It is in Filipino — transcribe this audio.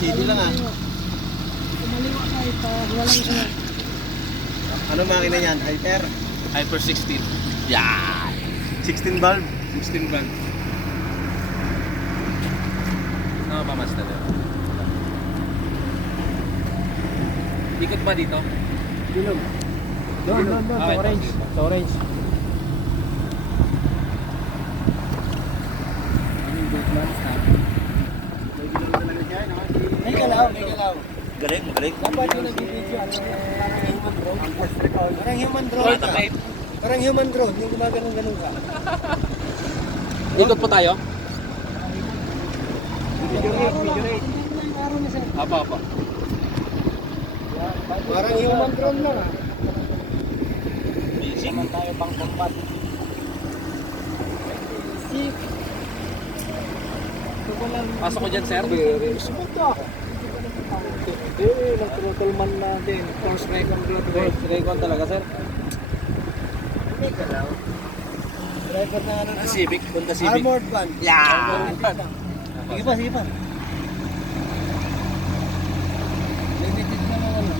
CD lang ah. Kumaliwa ka ito, walang siya. Ano makina yan? Hyper? Hyper 16. Yan. 16 valve? 16 band. Ano ba mas talaga? Ikot ba dito? Doon, Ah, sa orange. ito. Sa orange. May galaw, may galaw. Galing, galing. Dapat yung nag-video, parang human drone. Ito, babe. Parang human drone, yung gumagano'n-ganon ka. Ikot po tayo? Apa, apa. Parang human drone lang ah. Naman tayo pang combat. Pasok ko dyan, sir. Sumunto ako. Nag-throttle man natin. First recon talaga, sir. May galaw. Driver na ano. Civic, Honda Civic. Armored van. Yeah. Sige pa, sige pa. Limited na naman.